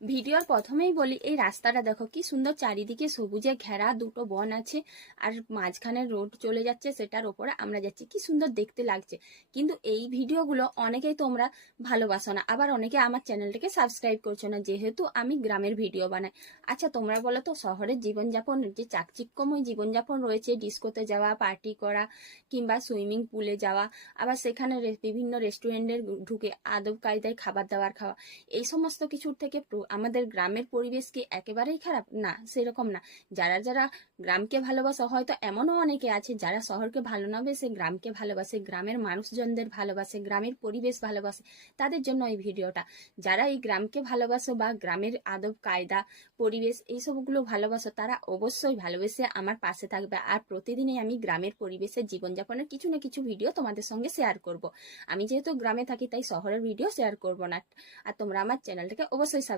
ভিডিওর প্রথমেই বলি, এই রাস্তাটা দেখো কি সুন্দর, চারিদিকে সবুজে ঘেরা, দুটো বন আছে আর মাঝখানে রোড চলে যাচ্ছে, সেটার ওপরে আমরা যাচ্ছি, কি সুন্দর দেখতে লাগছে। কিন্তু এই ভিডিওগুলো অনেকেই তোমরা ভালোবাসো না, আবার অনেকে আমার চ্যানেলটাকে সাবস্ক্রাইব করছো না, যেহেতু আমি গ্রামের ভিডিও বানাই। আচ্ছা তোমরা বলো তো, শহরের জীবনযাপন যে চাকচিক্যময় জীবনযাপন রয়েছে, ডিস্কোতে যাওয়া, পার্টি করা, কিংবা সুইমিং পুলে যাওয়া, আবার সেখানে বিভিন্ন রেস্টুরেন্টে ঢুকে আদব কায়দায় খাবার দাবার খাওয়া, এই সমস্ত কিছুর থেকে আমাদের গ্রামের পরিবেশ কি একেবারেই খারাপ? না, সেরকম না। যারা যারা গ্রামকে ভালোবাসে, হয়তো এমনও অনেকে আছে যারা শহরকে ভালো না বেসে গ্রামকে ভালোবাসে, গ্রামের মানুষজনদের ভালোবাসে, গ্রামের পরিবেশ ভালোবাসে, তাদের জন্য এই ভিডিওটা। যারা এই গ্রামকে ভালোবাসো বা গ্রামের আদব কায়দা, পরিবেশ, এইসবগুলো ভালোবাসো, তারা অবশ্যই ভালোবেসে আমার পাশে থাকবে। আর প্রতিদিনই আমি গ্রামের পরিবেশের জীবনযাপনের কিছু না কিছু ভিডিও তোমাদের সঙ্গে শেয়ার করব। আমি যেহেতু গ্রামে থাকি, তাই শহরের ভিডিও শেয়ার করব না। আর তোমরা আমার চ্যানেলটাকে অবশ্যই সাবস্ক্রাইব